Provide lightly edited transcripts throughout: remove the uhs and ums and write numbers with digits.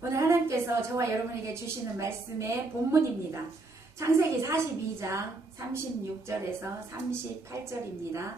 오늘 하나님께서 저와 여러분에게 주시는 말씀의 본문입니다. 창세기 42장 36절에서 38절입니다.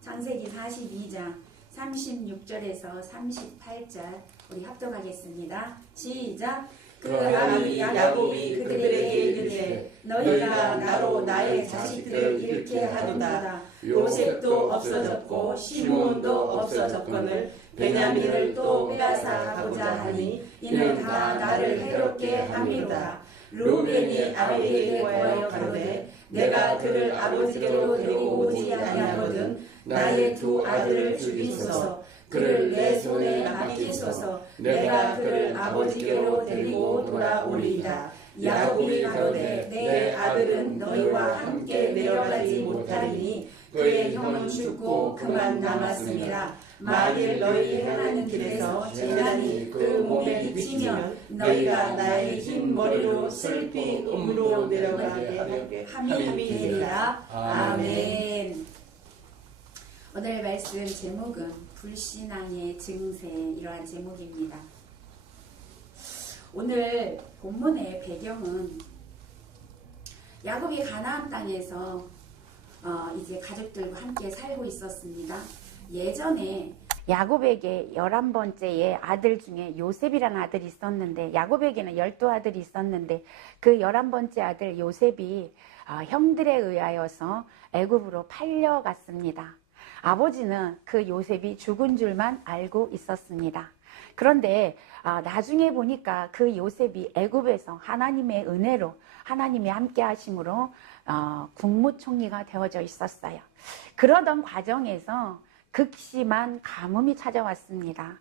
창세기 42장 36절에서 38절 우리 합독하겠습니다. 시작. 그 아비 야곱이 그들에게 이르되 너희가 나로 나의 자식들을 잃게 하는도다. 요셉도 없어졌고 시므온도 없어졌거늘 베냐민을 또 빼앗아 가고자 하니 이는 다 나를 해롭게 함이로다. 루벤이 아비에게 구하여 가로되 내가 그를 아버지께로 데리고 오지 아니하거든 나의 두 아들을 죽이소서. 그를 내 손에 맡기소서. 내가 그를 아버지께로 데리고 돌아오리이다. 야곱이 가로되 내 아들은 너희와 함께 내려가지 못하리니 그의 형은 죽고 그만 남았습니다. 만일 너희 행하는 길에서 재난이 그 몸에 미치면 너희가 나의 흰 머리로 슬피 음으로 내려가게 함이 되리라. 아멘. 오늘 말씀 제목은 불신앙의 증세, 이러한 제목입니다. 오늘 본문의 배경은 야곱이 가나안 땅에서 이제 가족들과 함께 살고 있었습니다. 예전에 야곱에게 11번째의 아들 중에 요셉이라는 아들이 있었는데, 야곱에게는 12아들이 있었는데 그 11번째 아들 요셉이 형들에 의하여서 애굽으로 팔려갔습니다. 아버지는 그 요셉이 죽은 줄만 알고 있었습니다. 그런데 나중에 보니까 그 요셉이 애굽에서 하나님의 은혜로, 하나님이 함께 하심으로 국무총리가 되어져 있었어요. 그러던 과정에서 극심한 가뭄이 찾아왔습니다.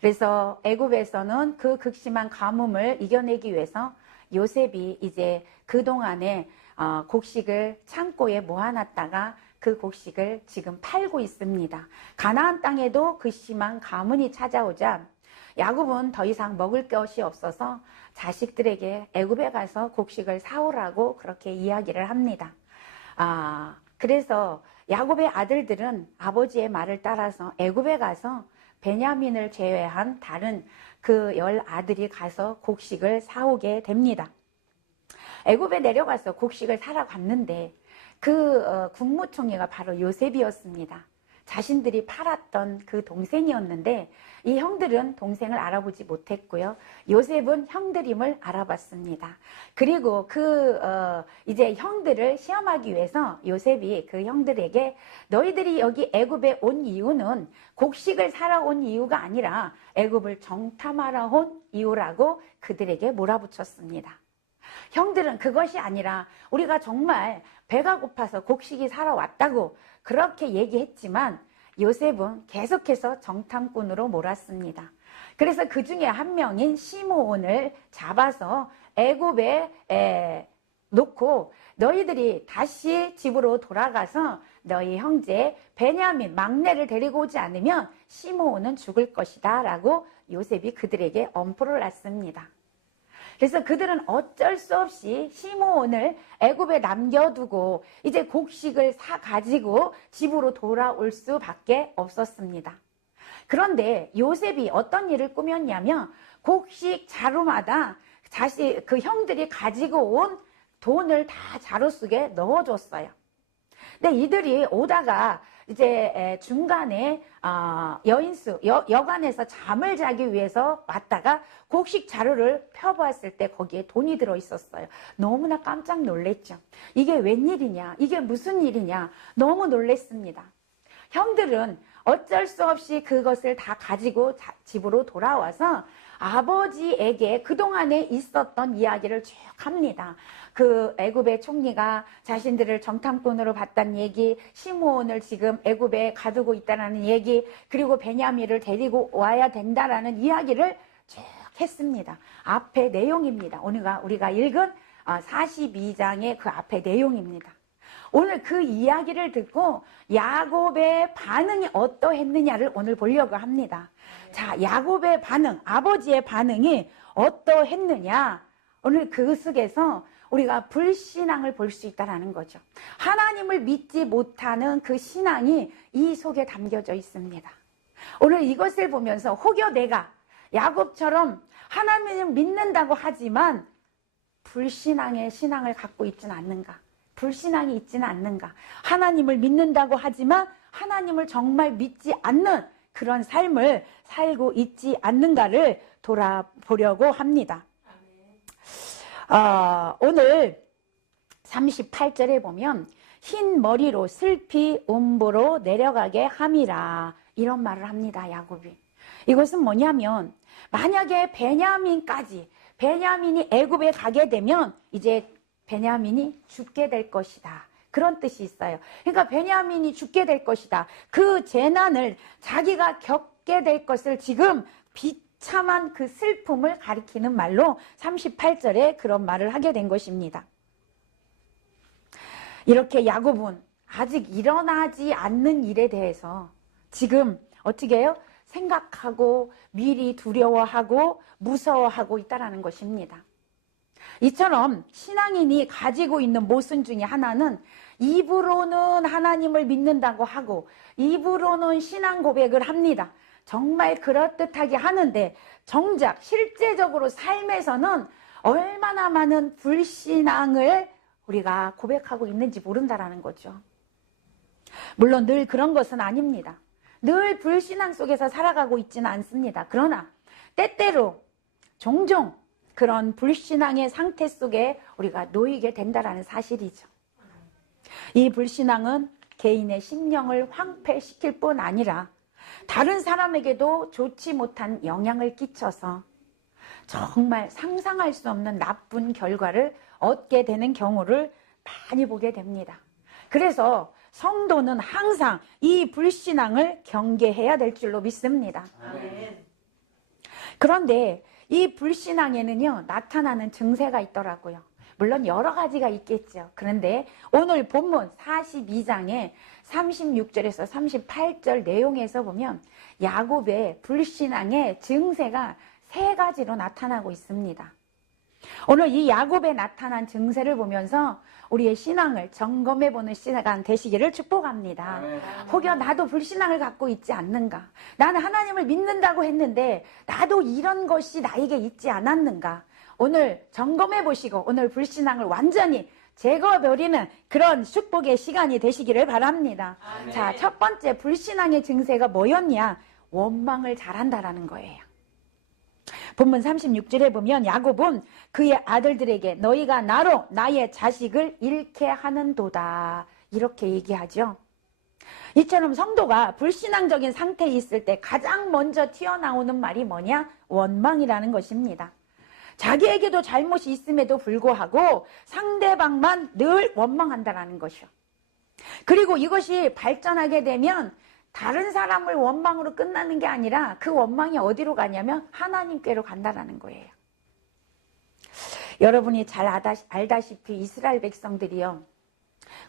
그래서 애굽에서는 그 극심한 가뭄을 이겨내기 위해서 요셉이 이제 그동안에 곡식을 창고에 모아놨다가 그 곡식을 지금 팔고 있습니다. 가나안 땅에도 극심한 가뭄이 찾아오자 야곱은 더 이상 먹을 것이 없어서 자식들에게 애굽에 가서 곡식을 사오라고 그렇게 이야기를 합니다. 그래서 야곱의 아들들은 아버지의 말을 따라서 애굽에 가서 베냐민을 제외한 다른 그 10아들이 가서 곡식을 사오게 됩니다. 애굽에 내려가서 곡식을 사러 갔는데 그 국무총리가 바로 요셉이었습니다. 자신들이 팔았던 그 동생이었는데 이 형들은 동생을 알아보지 못했고요. 요셉은 형들임을 알아봤습니다. 그리고 이제 형들을 시험하기 위해서 요셉이 그 형들에게 너희들이 여기 애굽에 온 이유는 곡식을 사러 온 이유가 아니라 애굽을 정탐하러 온 이유라고 그들에게 몰아붙였습니다. 형들은 그것이 아니라 우리가 정말 배가 고파서 곡식이 사러 왔다고 그렇게 얘기했지만 요셉은 계속해서 정탐꾼으로 몰았습니다. 그래서 그 중에 한 명인 시므온을 잡아서 애굽에 놓고 너희들이 다시 집으로 돌아가서 너희 형제 베냐민 막내를 데리고 오지 않으면 시므온은 죽을 것이다 라고 요셉이 그들에게 엄포를 놨습니다. 그래서 그들은 어쩔 수 없이 시므온을 애굽에 남겨두고 이제 곡식을 사가지고 집으로 돌아올 수밖에 없었습니다. 그런데 요셉이 어떤 일을 꾸몄냐면 곡식 자루마다 그 형들이 가지고 온 돈을 다 자루 속에 넣어줬어요. 근데 이들이 오다가 이제 중간에 여관에서 잠을 자기 위해서 왔다가 곡식 자루를 펴보았을 때 거기에 돈이 들어있었어요. 너무나 깜짝 놀랐죠. 이게 웬일이냐, 이게 무슨 일이냐, 너무 놀랐습니다. 형들은 어쩔 수 없이 그것을 다 가지고 집으로 돌아와서 아버지에게 그동안에 있었던 이야기를 쭉 합니다. 그 애굽의 총리가 자신들을 정탐꾼으로 봤다는 얘기, 시므온을 지금 애굽에 가두고 있다는 얘기, 그리고 베냐민을 데리고 와야 된다라는 이야기를 쭉 했습니다. 앞의 내용입니다. 오늘 우리가 읽은 42장의 그 앞의 내용입니다. 오늘 그 이야기를 듣고 야곱의 반응이 어떠했느냐를 오늘 보려고 합니다. 자, 야곱의 반응, 아버지의 반응이 어떠했느냐, 오늘 그 속에서 우리가 불신앙을 볼 수 있다는 거죠. 하나님을 믿지 못하는 그 신앙이 이 속에 담겨져 있습니다. 오늘 이것을 보면서 혹여 내가 야곱처럼 하나님을 믿는다고 하지만 불신앙의 신앙을 갖고 있지는 않는가? 불신앙이 있지는 않는가? 하나님을 믿는다고 하지만 하나님을 정말 믿지 않는 그런 삶을 살고 있지 않는가를 돌아보려고 합니다. 오늘 38절에 보면 흰 머리로 슬피 음보로 내려가게 함이라 이런 말을 합니다. 야곱이. 이것은 뭐냐면 만약에 베냐민이 애굽에 가게 되면 이제 베냐민이 죽게 될 것이다. 그런 뜻이 있어요. 그러니까 베냐민이 죽게 될 것이다. 그 재난을 자기가 겪게 될 것을 지금 비참한 그 슬픔을 가리키는 말로 38절에 그런 말을 하게 된 것입니다. 이렇게 야곱은 아직 일어나지 않는 일에 대해서 지금 어떻게 해요? 생각하고 미리 두려워하고 무서워하고 있다는 것입니다. 이처럼 신앙인이 가지고 있는 모순 중에 하나는 입으로는 하나님을 믿는다고 하고 입으로는 신앙 고백을 합니다. 정말 그럴듯하게 하는데 정작 실제적으로 삶에서는 얼마나 많은 불신앙을 우리가 고백하고 있는지 모른다라는 거죠. 물론 늘 그런 것은 아닙니다. 늘 불신앙 속에서 살아가고 있지는 않습니다. 그러나 때때로 종종 그런 불신앙의 상태 속에 우리가 놓이게 된다는 사실이죠. 이 불신앙은 개인의 심령을 황폐시킬 뿐 아니라 다른 사람에게도 좋지 못한 영향을 끼쳐서 정말 상상할 수 없는 나쁜 결과를 얻게 되는 경우를 많이 보게 됩니다. 그래서 성도는 항상 이 불신앙을 경계해야 될 줄로 믿습니다. 그런데 이 불신앙에는요, 나타나는 증세가 있더라고요. 물론 여러 가지가 있겠죠. 그런데 오늘 본문 42장의 36절에서 38절 내용에서 보면 야곱의 불신앙의 증세가 3가지로 나타나고 있습니다. 오늘 이 야곱에 나타난 증세를 보면서 우리의 신앙을 점검해보는 시간 되시기를 축복합니다. 혹여 나도 불신앙을 갖고 있지 않는가? 나는 하나님을 믿는다고 했는데 나도 이런 것이 나에게 있지 않았는가? 오늘 점검해보시고 오늘 불신앙을 완전히 제거해버리는 그런 축복의 시간이 되시기를 바랍니다. 자, 첫 번째 불신앙의 증세가 뭐였냐? 원망을 잘한다라는 거예요. 본문 36절에 보면 야곱은 그의 아들들에게 너희가 나로 나의 자식을 잃게 하는도다 이렇게 얘기하죠. 이처럼 성도가 불신앙적인 상태에 있을 때 가장 먼저 튀어나오는 말이 뭐냐? 원망이라는 것입니다. 자기에게도 잘못이 있음에도 불구하고 상대방만 늘 원망한다는 것이요. 그리고 이것이 발전하게 되면 다른 사람을 원망으로 끝나는 게 아니라 그 원망이 어디로 가냐면 하나님께로 간다는 거예요. 여러분이 잘 알다시피 이스라엘 백성들이요,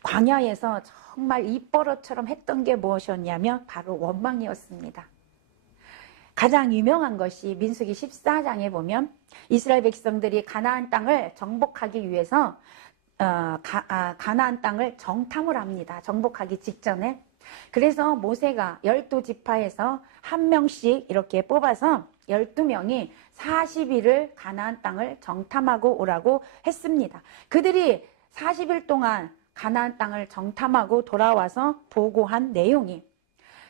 광야에서 정말 입버릇처럼 했던 게 무엇이었냐면 바로 원망이었습니다. 가장 유명한 것이 민수기 14장에 보면 이스라엘 백성들이 가나안 땅을 정복하기 위해서 가나안 땅을 정탐을 합니다. 정복하기 직전에. 그래서 모세가 12지파에서 한 명씩 이렇게 뽑아서 12명이 40일을 가나안 땅을 정탐하고 오라고 했습니다. 그들이 40일 동안 가나안 땅을 정탐하고 돌아와서 보고한 내용이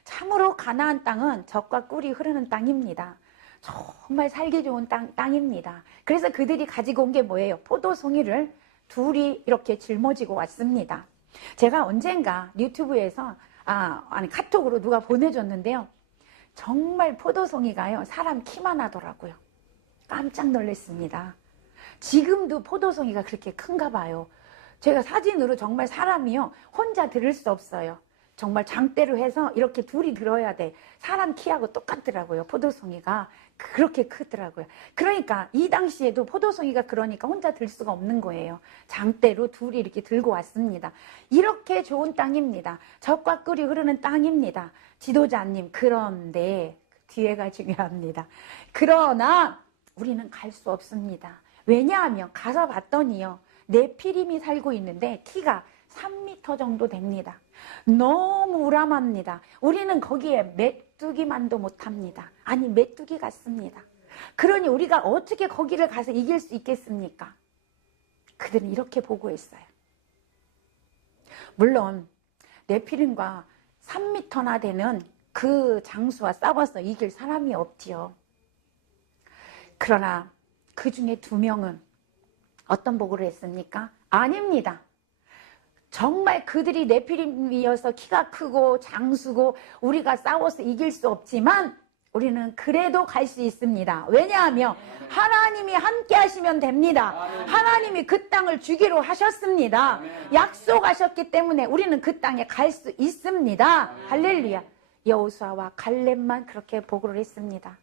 참으로 가나안 땅은 젖과 꿀이 흐르는 땅입니다. 정말 살기 좋은 땅입니다. 그래서 그들이 가지고 온 게 뭐예요? 포도송이를 둘이 이렇게 짊어지고 왔습니다. 제가 언젠가 유튜브에서 카톡으로 누가 보내줬는데요. 정말 포도송이가요, 사람 키만 하더라고요. 깜짝 놀랐습니다. 지금도 포도송이가 그렇게 큰가 봐요. 제가 사진으로 정말 사람이요, 혼자 들을 수 없어요. 정말 장대로 해서 이렇게 둘이 들어야 돼. 사람 키하고 똑같더라고요. 포도송이가 그렇게 크더라고요. 그러니까 이 당시에도 포도송이가 그러니까 혼자 들 수가 없는 거예요. 장대로 둘이 이렇게 들고 왔습니다. 이렇게 좋은 땅입니다. 젖과 꿀이 흐르는 땅입니다. 지도자님, 그런데 뒤에가 중요합니다. 그러나 우리는 갈 수 없습니다. 왜냐하면 가서 봤더니요, 네피림이 살고 있는데 키가 3m 정도 됩니다. 너무 우람합니다. 우리는 거기에 메뚜기만도 못합니다. 아니, 메뚜기 같습니다. 그러니 우리가 어떻게 거기를 가서 이길 수 있겠습니까? 그들은 이렇게 보고했어요. 물론 네피림과 3m나 되는 그 장수와 싸워서 이길 사람이 없지요. 그러나 그 중에 2명은 어떤 보고를 했습니까? 아닙니다. 정말 그들이 네피림이어서 키가 크고 장수고 우리가 싸워서 이길 수 없지만 우리는 그래도 갈 수 있습니다. 왜냐하면 하나님이 함께 하시면 됩니다. 하나님이 그 땅을 주기로 하셨습니다. 약속하셨기 때문에 우리는 그 땅에 갈 수 있습니다. 할렐루야. 여호수아와 갈렙만 그렇게 보고를 했습니다.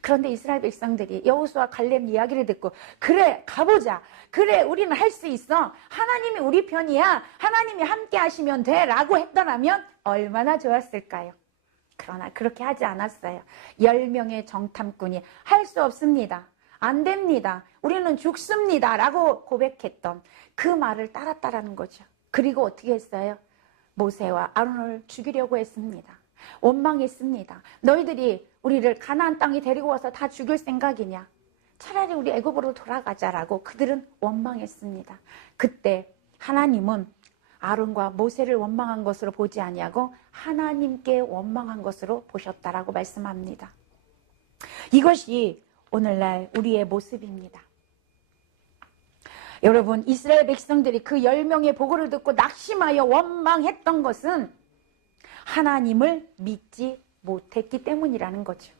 그런데 이스라엘 백성들이 여호수아 갈렙 이야기를 듣고 그래 가보자. 그래 우리는 할 수 있어. 하나님이 우리 편이야. 하나님이 함께 하시면 돼 라고 했더라면 얼마나 좋았을까요? 그러나 그렇게 하지 않았어요. 10명의 정탐꾼이 할 수 없습니다. 안 됩니다. 우리는 죽습니다 라고 고백했던 그 말을 따랐다라는 거죠. 그리고 어떻게 했어요? 모세와 아론을 죽이려고 했습니다. 원망했습니다. 너희들이 우리를 가나안 땅에 데리고 와서 다 죽일 생각이냐? 차라리 우리 애굽으로 돌아가자라고 그들은 원망했습니다. 그때 하나님은 아론과 모세를 원망한 것으로 보지 아니하고 하나님께 원망한 것으로 보셨다라고 말씀합니다. 이것이 오늘날 우리의 모습입니다. 여러분, 이스라엘 백성들이 그 10명의 보고를 듣고 낙심하여 원망했던 것은 하나님을 믿지 못했기 때문이라는 거죠.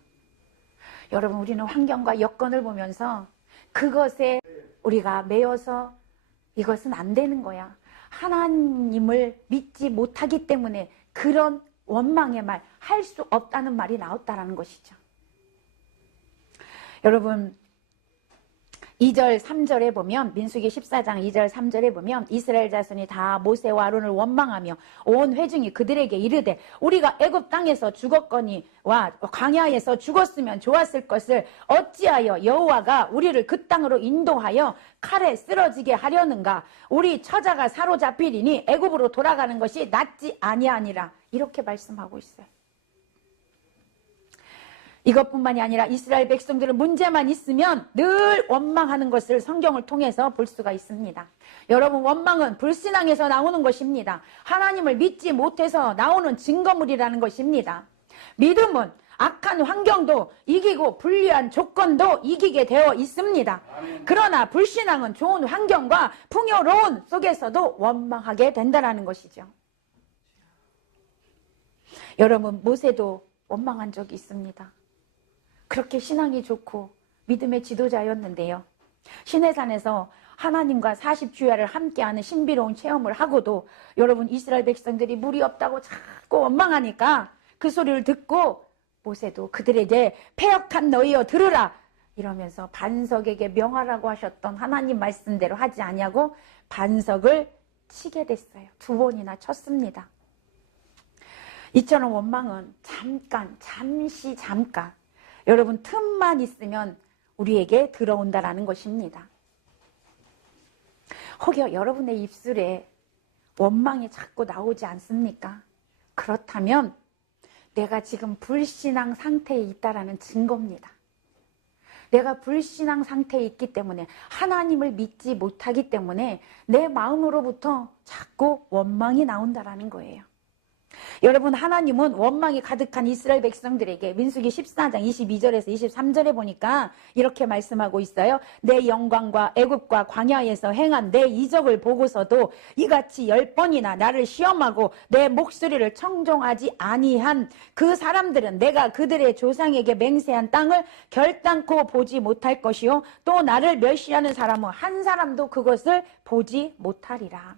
여러분, 우리는 환경과 여건을 보면서 그것에 우리가 매여서 이것은 안 되는 거야. 하나님을 믿지 못하기 때문에 그런 원망의 말, 할 수 없다는 말이 나왔다는 것이죠. 여러분, 2절 3절에 보면 민수기 14장 2절 3절에 보면 이스라엘 자손이 다 모세와 아론을 원망하며 온 회중이 그들에게 이르되 우리가 애굽 땅에서 죽었거니와 광야에서 죽었으면 좋았을 것을 어찌하여 여호와가 우리를 그 땅으로 인도하여 칼에 쓰러지게 하려는가? 우리 처자가 사로잡히리니 애굽으로 돌아가는 것이 낫지 아니하니라. 이렇게 말씀하고 있어요. 이것뿐만이 아니라 이스라엘 백성들은 문제만 있으면 늘 원망하는 것을 성경을 통해서 볼 수가 있습니다. 여러분, 원망은 불신앙에서 나오는 것입니다. 하나님을 믿지 못해서 나오는 증거물이라는 것입니다. 믿음은 악한 환경도 이기고 불리한 조건도 이기게 되어 있습니다. 그러나 불신앙은 좋은 환경과 풍요로운 속에서도 원망하게 된다는 것이죠. 여러분, 모세도 원망한 적이 있습니다. 그렇게 신앙이 좋고 믿음의 지도자였는데요. 시내산에서 하나님과 40주야를 함께하는 신비로운 체험을 하고도 여러분, 이스라엘 백성들이 물이 없다고 자꾸 원망하니까 그 소리를 듣고 모세도 그들에게 패역한 너희여 들으라 이러면서 반석에게 명하라고 하셨던 하나님 말씀대로 하지 아니하고 반석을 치게 됐어요. 2번이나 쳤습니다. 이처럼 원망은 잠시 여러분, 틈만 있으면 우리에게 들어온다라는 것입니다. 혹여 여러분의 입술에 원망이 자꾸 나오지 않습니까? 그렇다면 내가 지금 불신앙 상태에 있다라는 증거입니다. 내가 불신앙 상태에 있기 때문에 하나님을 믿지 못하기 때문에 내 마음으로부터 자꾸 원망이 나온다라는 거예요. 여러분, 하나님은 원망이 가득한 이스라엘 백성들에게 민수기 14장 22절에서 23절에 보니까 이렇게 말씀하고 있어요. 내 영광과 애굽과 광야에서 행한 내 이적을 보고서도 이같이 10번이나 나를 시험하고 내 목소리를 청종하지 아니한 그 사람들은 내가 그들의 조상에게 맹세한 땅을 결단코 보지 못할 것이요 또 나를 멸시하는 사람은 한 사람도 그것을 보지 못하리라.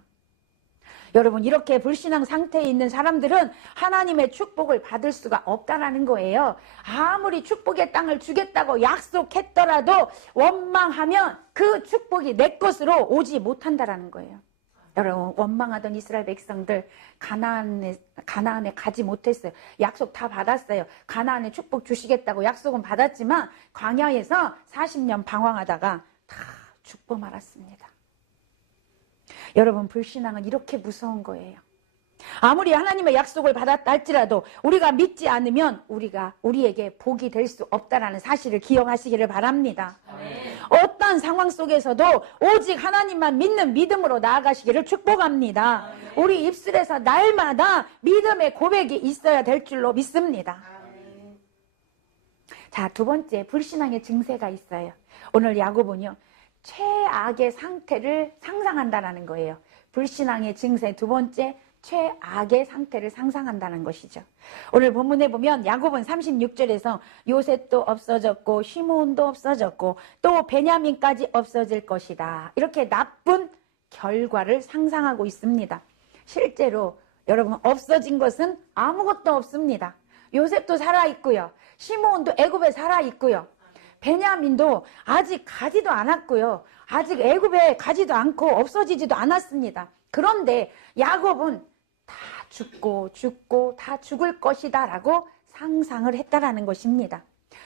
여러분, 이렇게 불신앙 상태에 있는 사람들은 하나님의 축복을 받을 수가 없다라는 거예요. 아무리 축복의 땅을 주겠다고 약속했더라도 원망하면 그 축복이 내 것으로 오지 못한다라는 거예요. 여러분, 원망하던 이스라엘 백성들 가나안에 가지 못했어요. 약속 다 받았어요. 가나안에 축복 주시겠다고 약속은 받았지만 광야에서 40년 방황하다가 다 죽고 말았습니다. 여러분, 불신앙은 이렇게 무서운 거예요. 아무리 하나님의 약속을 받았다 할지라도 우리가 믿지 않으면 우리에게 복이 될 수 없다라는 사실을 기억하시기를 바랍니다. 어떤 상황 속에서도 오직 하나님만 믿는 믿음으로 나아가시기를 축복합니다. 우리 입술에서 날마다 믿음의 고백이 있어야 될 줄로 믿습니다. 자, 두 번째, 불신앙의 증세가 있어요. 오늘 야고보는요, 최악의 상태를 상상한다는 거예요. 불신앙의 증세 두 번째, 최악의 상태를 상상한다는 것이죠. 오늘 본문에 보면 야고보는 36절에서 요셉도 없어졌고 시므온도 없어졌고 또 베냐민까지 없어질 것이다. 이렇게 나쁜 결과를 상상하고 있습니다. 실제로 여러분, 없어진 것은 아무것도 없습니다. 요셉도 살아있고요. 시므온도 애굽에 살아있고요. 베냐민도 아직 가지도 않았고요. 아직 애굽에 가지도 않고 없어지지도 않았습니다. 그런데 야곱은 다 죽고 다 죽을 것이다 라고 상상을 했다라는 것입니다.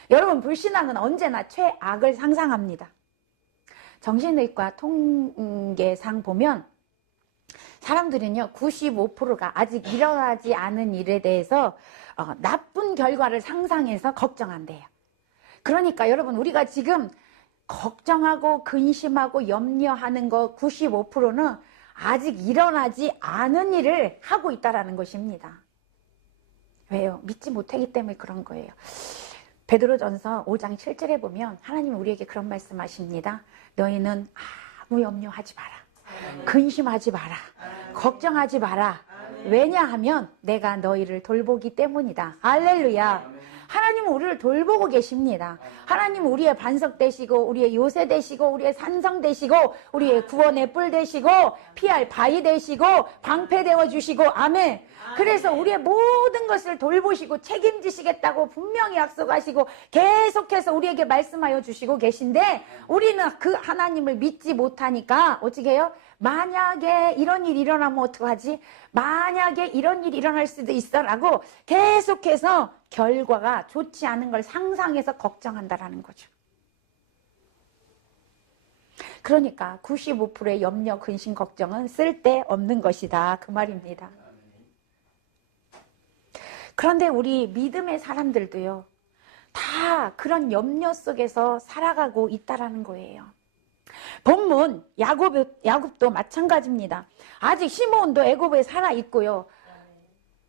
여러분, 불신앙은 언제나 최악을 상상합니다. 정신의과 통계상 보면 사람들은요 95%가 아직 일어나지 않은 일에 대해서 나쁜 결과를 상상해서 걱정한대요. 그러니까 여러분, 우리가 지금 걱정하고 근심하고 염려하는 거 95%는 아직 일어나지 않은 일을 하고 있다는 것입니다. 왜요? 믿지 못하기 때문에 그런 거예요. 베드로전서 5장 7절에 보면 하나님이 우리에게 그런 말씀하십니다. 너희는 아무 염려하지 마라. 근심하지 마라. 걱정하지 마라. 왜냐하면 내가 너희를 돌보기 때문이다. 할렐루야. 하나님은 우리를 돌보고 계십니다. 하나님은 우리의 반석 되시고 우리의 요새 되시고 우리의 산성 되시고 우리의 구원의 뿔 되시고 피할 바위 되시고 방패 되어주시고 아멘. 그래서 우리의 모든 것을 돌보시고 책임지시겠다고 분명히 약속하시고 계속해서 우리에게 말씀하여 주시고 계신데 우리는 그 하나님을 믿지 못하니까 어떻게 해요? 만약에 이런 일이 일어나면 어떡하지? 만약에 이런 일이 일어날 수도 있어 라고 계속해서 결과가 좋지 않은 걸 상상해서 걱정한다라는 거죠. 그러니까 95%의 염려, 근심, 걱정은 쓸데없는 것이다 그 말입니다. 그런데 우리 믿음의 사람들도요 다 그런 염려 속에서 살아가고 있다라는 거예요. 본문 야곱도 마찬가지입니다. 아직 시므온도 애굽에 살아 있고요.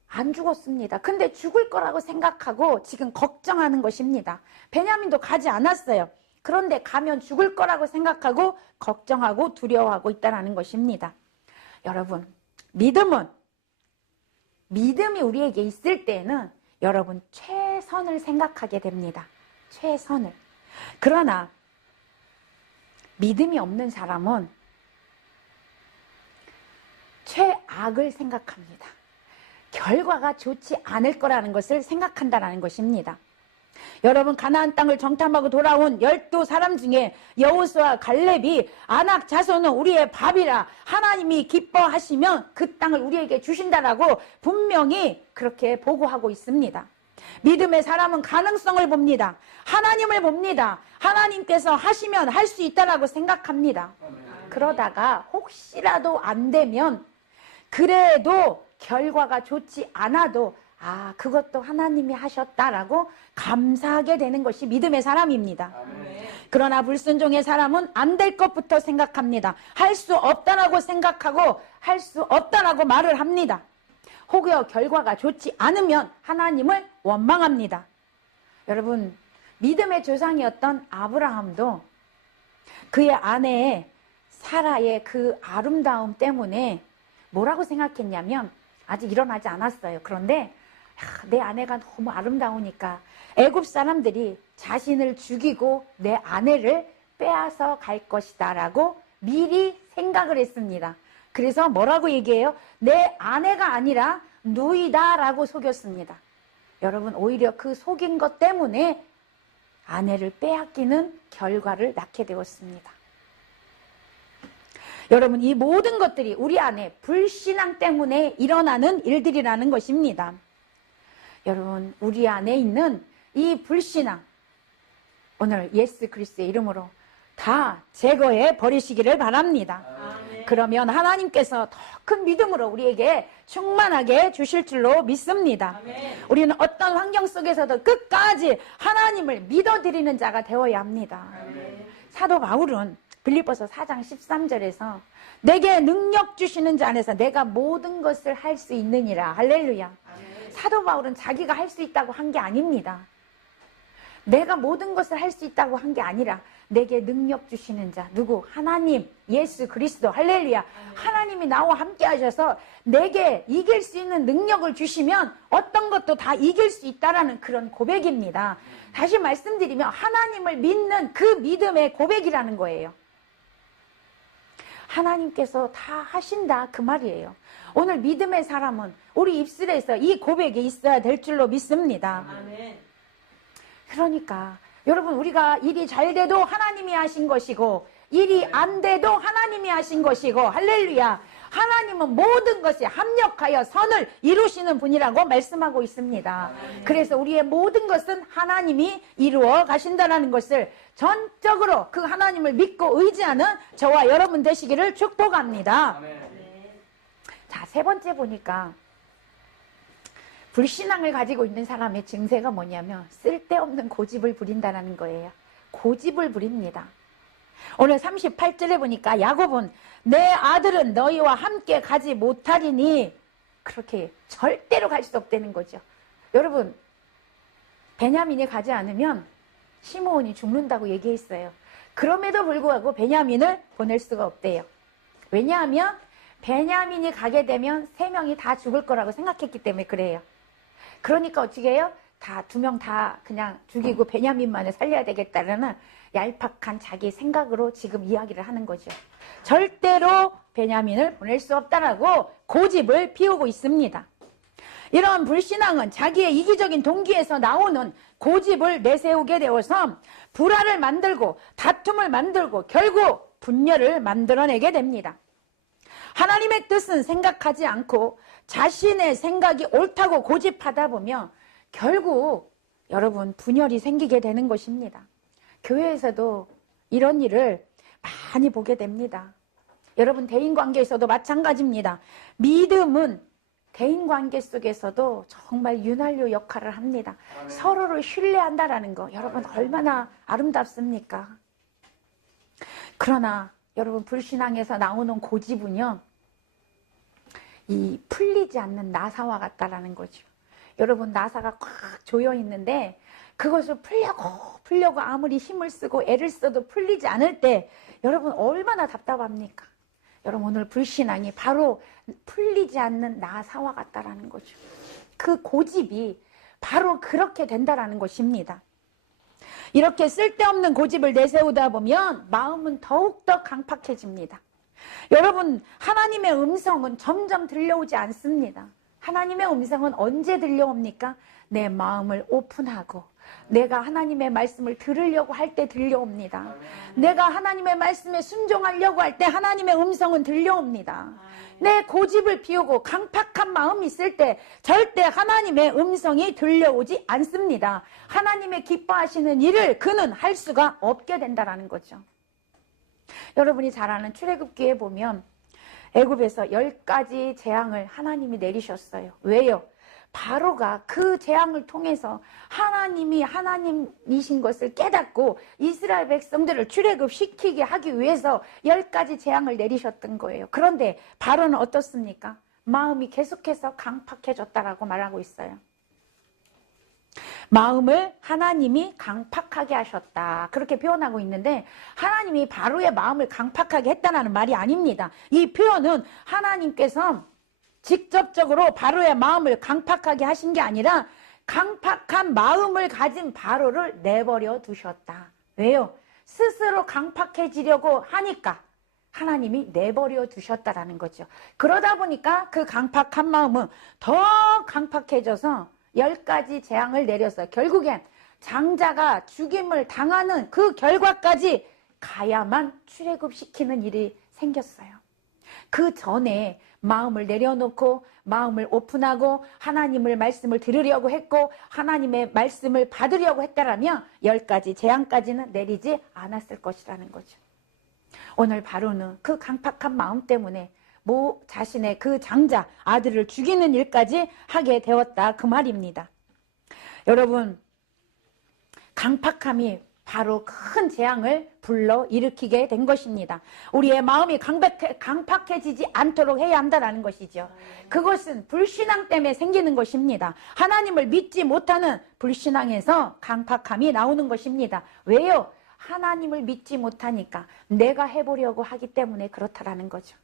안 죽었습니다. 근데 죽을 거라고 생각하고 지금 걱정하는 것입니다. 베냐민도 가지 않았어요. 그런데 가면 죽을 거라고 생각하고 걱정하고 두려워하고 있다는 것입니다. 여러분, 믿음이 우리에게 있을 때는 여러분 최선을 생각하게 됩니다. 최선을. 그러나 믿음이 없는 사람은 최악을 생각합니다. 결과가 좋지 않을 거라는 것을 생각한다는 것입니다. 여러분, 가나안 땅을 정탐하고 돌아온 12사람 중에 여호수아 갈렙이 아낙 자손은 우리의 밥이라 하나님이 기뻐하시면 그 땅을 우리에게 주신다라고 분명히 그렇게 보고하고 있습니다. 믿음의 사람은 가능성을 봅니다. 하나님을 봅니다. 하나님께서 하시면 할 수 있다라고 생각합니다. 그러다가 혹시라도 안 되면 그래도 결과가 좋지 않아도 그것도 하나님이 하셨다라고 감사하게 되는 것이 믿음의 사람입니다. 그러나 불순종의 사람은 안 될 것부터 생각합니다. 할 수 없다라고 생각하고 할 수 없다라고 말을 합니다. 혹여 결과가 좋지 않으면 하나님을 원망합니다. 여러분, 믿음의 조상이었던 아브라함도 그의 아내 사라의 그 아름다움 때문에 뭐라고 생각했냐면 아직 일어나지 않았어요. 그런데 내 아내가 너무 아름다우니까 애굽 사람들이 자신을 죽이고 내 아내를 빼앗아 갈 것이다 라고 미리 생각을 했습니다. 그래서 뭐라고 얘기해요? 내 아내가 아니라 누이다 라고 속였습니다. 여러분, 오히려 그 속인 것 때문에 아내를 빼앗기는 결과를 낳게 되었습니다. 여러분, 이 모든 것들이 우리 안에 불신앙 때문에 일어나는 일들이라는 것입니다. 여러분, 우리 안에 있는 이 불신앙, 오늘 예수 그리스도의 이름으로 다 제거해 버리시기를 바랍니다. 그러면 하나님께서 더 큰 믿음으로 우리에게 충만하게 주실 줄로 믿습니다. 우리는 어떤 환경 속에서도 끝까지 하나님을 믿어드리는 자가 되어야 합니다. 사도 바울은 빌립보서 4장 13절에서 내게 능력 주시는 자 안에서 내가 모든 것을 할 수 있느니라. 할렐루야. 사도 바울은 자기가 할 수 있다고 한 게 아닙니다. 내가 모든 것을 할 수 있다고 한 게 아니라 내게 능력 주시는 자, 누구? 하나님, 예수 그리스도. 할렐루야. 하나님이 나와 함께 하셔서 내게 이길 수 있는 능력을 주시면 어떤 것도 다 이길 수 있다라는 그런 고백입니다. 다시 말씀드리면 하나님을 믿는 그 믿음의 고백이라는 거예요. 하나님께서 다 하신다 그 말이에요. 오늘 믿음의 사람은 우리 입술에서 이 고백이 있어야 될 줄로 믿습니다. 그러니까 여러분, 우리가 일이 잘 돼도 하나님이 하신 것이고 일이 안 돼도 하나님이 하신 것이고, 할렐루야. 하나님은 모든 것에 합력하여 선을 이루시는 분이라고 말씀하고 있습니다. 그래서 우리의 모든 것은 하나님이 이루어 가신다는 것을 전적으로 그 하나님을 믿고 의지하는 저와 여러분 되시기를 축복합니다. 자, 세 번째 보니까 불신앙을 가지고 있는 사람의 증세가 뭐냐면 쓸데없는 고집을 부린다는 거예요. 고집을 부립니다. 오늘 38절에 보니까 야곱은 내 아들은 너희와 함께 가지 못하리니, 그렇게 절대로 갈 수 없다는 거죠. 여러분, 베냐민이 가지 않으면 시므온이 죽는다고 얘기했어요. 그럼에도 불구하고 베냐민을 보낼 수가 없대요. 왜냐하면 베냐민이 가게 되면 3명이 다 죽을 거라고 생각했기 때문에 그래요. 그러니까 어떻게 해요? 다 2명 다 그냥 죽이고 베냐민만을 살려야 되겠다라는 얄팍한 자기 생각으로 지금 이야기를 하는 거죠. 절대로 베냐민을 보낼 수 없다라고 고집을 피우고 있습니다. 이런 불신앙은 자기의 이기적인 동기에서 나오는 고집을 내세우게 되어서 불화를 만들고 다툼을 만들고 결국 분열을 만들어내게 됩니다. 하나님의 뜻은 생각하지 않고 자신의 생각이 옳다고 고집하다 보면 결국 여러분 분열이 생기게 되는 것입니다. 교회에서도 이런 일을 많이 보게 됩니다. 여러분, 대인관계에서도 마찬가지입니다. 믿음은 대인관계 속에서도 정말 윤활유 역할을 합니다. 서로를 신뢰한다라는 거, 여러분 얼마나 아름답습니까? 그러나 여러분, 불신앙에서 나오는 고집은요, 이 풀리지 않는 나사와 같다라는 거죠. 여러분, 나사가 꽉 조여 있는데 그것을 풀려고 아무리 힘을 쓰고 애를 써도 풀리지 않을 때 여러분 얼마나 답답합니까? 여러분, 오늘 불신앙이 바로 풀리지 않는 나사와 같다라는 거죠. 그 고집이 바로 그렇게 된다라는 것입니다. 이렇게 쓸데없는 고집을 내세우다 보면 마음은 더욱더 강팍해집니다. 여러분, 하나님의 음성은 점점 들려오지 않습니다. 하나님의 음성은 언제 들려옵니까? 내 마음을 오픈하고 내가 하나님의 말씀을 들으려고 할 때 들려옵니다. 내가 하나님의 말씀에 순종하려고 할 때 하나님의 음성은 들려옵니다. 내 고집을 피우고 강팍한 마음이 있을 때 절대 하나님의 음성이 들려오지 않습니다. 하나님의 기뻐하시는 일을 그는 할 수가 없게 된다는 거죠. 여러분이 잘 아는 출애굽기에 보면 애굽에서 10가지 재앙을 하나님이 내리셨어요. 왜요? 바로가 그 재앙을 통해서 하나님이 하나님이신 것을 깨닫고 이스라엘 백성들을 출애굽시키게 하기 위해서 10가지 재앙을 내리셨던 거예요. 그런데 바로는 어떻습니까? 마음이 계속해서 강팍해졌다라고 말하고 있어요. 마음을 하나님이 강팍하게 하셨다, 그렇게 표현하고 있는데 하나님이 바로의 마음을 강팍하게 했다는 말이 아닙니다. 이 표현은 하나님께서 직접적으로 바로의 마음을 강팍하게 하신 게 아니라 강팍한 마음을 가진 바로를 내버려 두셨다. 왜요? 스스로 강팍해지려고 하니까 하나님이 내버려 두셨다라는 거죠. 그러다 보니까 그 강팍한 마음은 더 강팍해져서 10가지 재앙을 내려서 결국엔 장자가 죽임을 당하는 그 결과까지 가야만 출애굽시키는 일이 생겼어요. 그 전에 마음을 내려놓고 마음을 오픈하고 하나님의 말씀을 들으려고 했고 하나님의 말씀을 받으려고 했다라면 10가지 재앙까지는 내리지 않았을 것이라는 거죠. 오늘 바로는 그 강팍한 마음 때문에 자신의 그 장자 아들을 죽이는 일까지 하게 되었다 그 말입니다. 여러분, 강팍함이 바로 큰 재앙을 불러일으키게 된 것입니다. 우리의 마음이 강팍해지지 않도록 해야 한다는 것이죠. 그것은 불신앙 때문에 생기는 것입니다. 하나님을 믿지 못하는 불신앙에서 강팍함이 나오는 것입니다. 왜요? 하나님을 믿지 못하니까 내가 해보려고 하기 때문에 그렇다라는 거죠.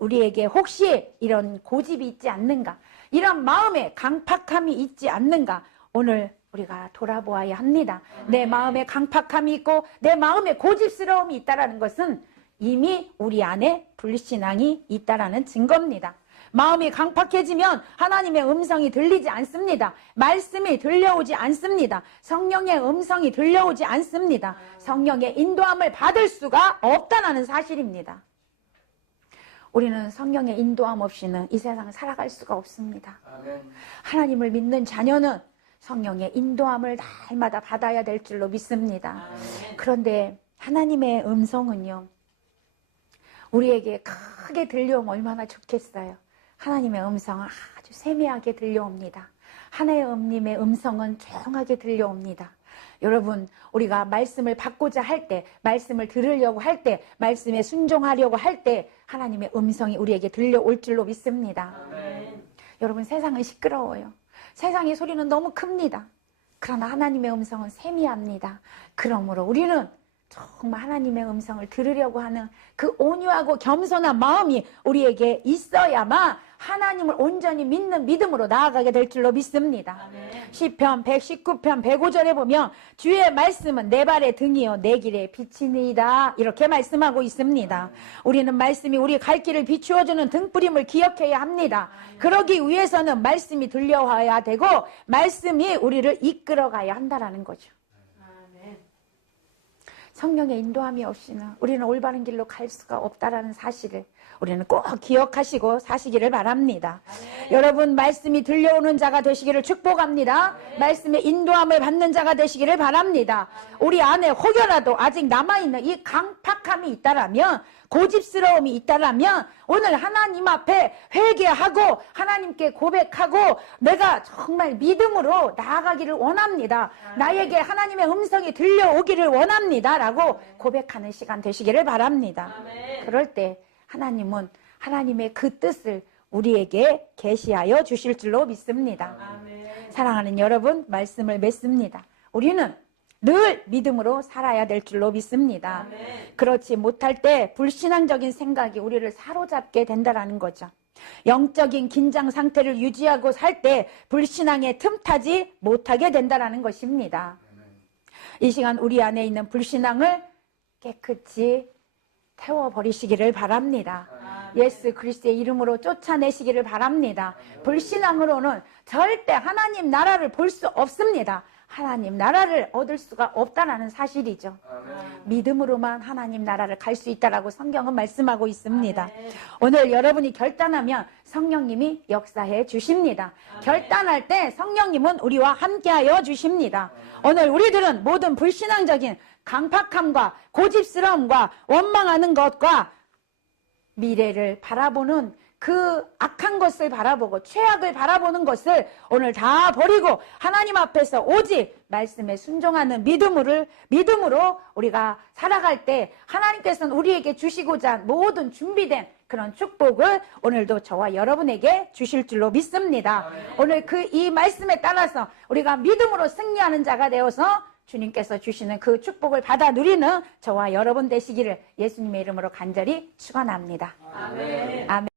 우리에게 혹시 이런 고집이 있지 않는가, 이런 마음에 강팍함이 있지 않는가, 오늘 우리가 돌아보아야 합니다. 내 마음에 강팍함이 있고 내 마음에 고집스러움이 있다는 것은 이미 우리 안에 불신앙이 있다는 증거입니다. 마음이 강팍해지면 하나님의 음성이 들리지 않습니다. 말씀이 들려오지 않습니다. 성령의 음성이 들려오지 않습니다. 성령의 인도함을 받을 수가 없다는 사실입니다. 우리는 성령의 인도함 없이는 이 세상을 살아갈 수가 없습니다. 하나님을 믿는 자녀는 성령의 인도함을 날마다 받아야 될 줄로 믿습니다. 그런데 하나님의 음성은요, 우리에게 크게 들려오면 얼마나 좋겠어요. 하나님의 음성은 아주 세미하게 들려옵니다. 하나님의 음성은 조용하게 들려옵니다. 여러분, 우리가 말씀을 받고자 할 때, 말씀을 들으려고 할 때, 말씀에 순종하려고 할 때 하나님의 음성이 우리에게 들려올 줄로 믿습니다. 여러분, 세상은 시끄러워요. 세상의 소리는 너무 큽니다. 그러나 하나님의 음성은 세미합니다. 그러므로 우리는 정말 하나님의 음성을 들으려고 하는 그 온유하고 겸손한 마음이 우리에게 있어야만 하나님을 온전히 믿는 믿음으로 나아가게 될 줄로 믿습니다. 시편 119편 105절에 보면 주의 말씀은 내 발의 등이요 내 길의 빛이니이다, 이렇게 말씀하고 있습니다. 우리는 말씀이 우리 갈 길을 비추어주는 등불임을 기억해야 합니다. 그러기 위해서는 말씀이 들려와야 되고 말씀이 우리를 이끌어가야 한다는 거죠. 성령의 인도함이 없이는 우리는 올바른 길로 갈 수가 없다라는 사실을 우리는 꼭 기억하시고 사시기를 바랍니다. 여러분, 말씀이 들려오는 자가 되시기를 축복합니다. 말씀의 인도함을 받는 자가 되시기를 바랍니다. 우리 안에 혹여라도 아직 남아있는 이 강팍함이 있다라면, 고집스러움이 있다라면 오늘 하나님 앞에 회개하고 하나님께 고백하고 내가 정말 믿음으로 나아가기를 원합니다. 나에게 하나님의 음성이 들려오기를 원합니다 라고 고백하는 시간 되시기를 바랍니다. 그럴 때 하나님은 하나님의 그 뜻을 우리에게 계시하여 주실 줄로 믿습니다. 사랑하는 여러분, 말씀을 맺습니다. 우리는 늘 믿음으로 살아야 될 줄로 믿습니다. 그렇지 못할 때 불신앙적인 생각이 우리를 사로잡게 된다는 거죠. 영적인 긴장 상태를 유지하고 살 때 불신앙에 틈타지 못하게 된다는 것입니다. 이 시간 우리 안에 있는 불신앙을 깨끗이 태워버리시기를 바랍니다. 예수 그리스도의 이름으로 쫓아내시기를 바랍니다. 불신앙으로는 절대 하나님 나라를 볼 수 없습니다. 하나님 나라를 얻을 수가 없다는 사실이죠. 믿음으로만 하나님 나라를 갈 수 있다라고 성경은 말씀하고 있습니다. 오늘 여러분이 결단하면 성령님이 역사해 주십니다. 결단할 때 성령님은 우리와 함께하여 주십니다. 오늘 우리들은 모든 불신앙적인 강팍함과 고집스러움과 원망하는 것과 미래를 바라보는 그 악한 것을 바라보고 최악을 바라보는 것을 오늘 다 버리고 하나님 앞에서 오직 말씀에 순종하는 믿음으로 우리가 살아갈 때 하나님께서는 우리에게 주시고자 한 모든 준비된 그런 축복을 오늘도 저와 여러분에게 주실 줄로 믿습니다. 오늘 이 말씀에 따라서 우리가 믿음으로 승리하는 자가 되어서 주님께서 주시는 그 축복을 받아 누리는 저와 여러분 되시기를 예수님의 이름으로 간절히 축원합니다. 아멘. 아멘.